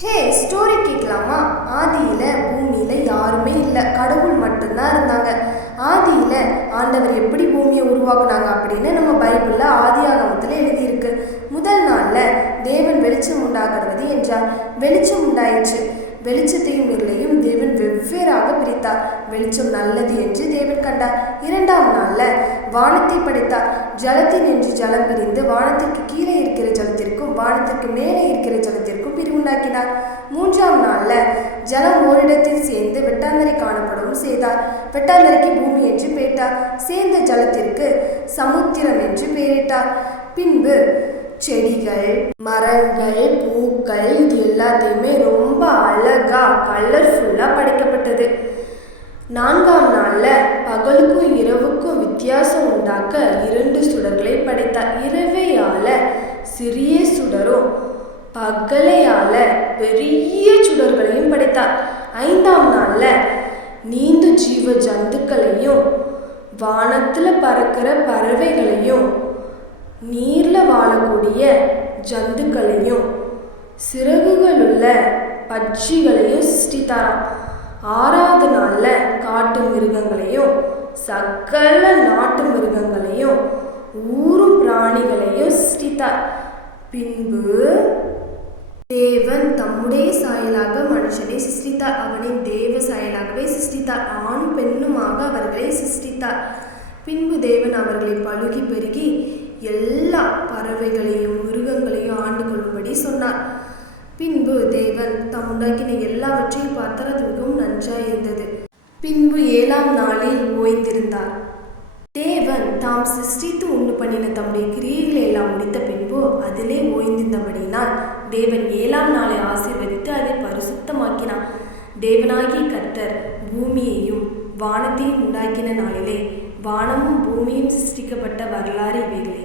ஹே, story கேட்கலாமா? ஆதியில் பூமியில் யாருமே இல்லை, கடவுள் மட்டும்தான் இருந்தாங்க. ஆதியில் ஆண்டவர் எப்படி பூமியை உருவாக்குனாங்க அப்படின்னு நம்ம பைபிளில் ஆதியாகமத்தில் எழுதியிருக்கு. முதல் நாளில் தேவன் வெளிச்சம் உண்டாகிறது என்றார். வெளிச்சம் உண்டாயிற்று. வெளிச்சத்தையும் இருளையும் தேவன் வெவ்வேறாக பிரித்தார். வெளிச்சம் நல்லது என்று தேவன் கண்டார். இரண்டாம் நாளில் வானத்தை படைத்தார். ஜலத்தின் என்று ஜலம் பிரிந்து வானத்திற்கு கீழே இருக்கிற ஜலத்திற்கும் வானத்திற்கு மேலே இருக்கிற ஜலத்திற்கும் பிரிவுண்டாக்கினார். மூன்றாம் நாளில் ஜலம் ஓரிடத்தில் சேர்ந்து வெட்டாந்தரை காணப்படவும் செய்தார். வெட்டாந்தரைக்கு பூமி என்று பெயரிட்டார். சேர்ந்த ஜலத்திற்கு சமுத்திரம் என்று பெயரிட்டார். பின்பு செடிகள், மரங்கள், பூக்கள் இது எல்லாத்தையுமே ரொம்ப அழகா கலர்ஃபுல்லாக படைக்கப்பட்டது. நான்காம் நாளில் பகலுக்கும் இரவுக்கும் வித்தியாசம் உண்டாக்க 2 சுடர்களை படைத்தார். இரவையால சிறிய சுடரும் பகலையால பெரிய சுடர்களையும் படைத்தார். ஐந்தாம் நாளில் நீந்து ஜீவ ஜந்துக்களையும் வானத்தில் பறக்கிற பறவைகளையும் நீரில் வாழக்கூடிய ஜந்துக்களையும் சிறகுகளுள்ள பட்சிகளையும் சிருஷ்டித்தாராம். ஆறாவது நாளில் காட்டு மிருகங்களையும் சகல நாட்டு மிருகங்களையும் ஊரும் பிராணிகளையும் சிருஷ்டித்தார். பின்பு தேவன் தம்முடைய சாயலாக மனுஷனை சிருஷ்டித்தார். அவனை தேவ சாயலாகவே சிருஷ்டித்தார். ஆணும் பெண்ணுமாக அவர்களை சிருஷ்டித்தார். பின்பு தேவன் அவர்களை பலுகி பெருகி எல்லா பறவைகளையும் மிருகங்களையும் ஆண்டு கொள்ளும்படி சொன்னார். பின்பு தேவன் தாம் உண்டாக்கின எல்லாவற்றையும் பார்த்தார். அது மிகவும் நன்றாய் இருந்தது. பின்பு 7ஆம் நாளில் ஓய்ந்திருந்தார். தேவன் தாம் சிருஷ்டித்து உண்டு பண்ணின தம்முடைய கிரியைகளை எல்லாம் முடித்த பின்பு அதிலே ஓய்ந்திருந்தபடியினால் தேவன் 7ஆம் நாளை ஆசீர்வதித்து அதை பரிசுத்தமாக்கினார். தேவனாகிய கர்த்தர் பூமியையும் வானத்தையும் உண்டாக்கின நாளிலே வானமும் பூமியும் சிருஷ்டிக்கப்பட்ட வரலாறு இவைகளே.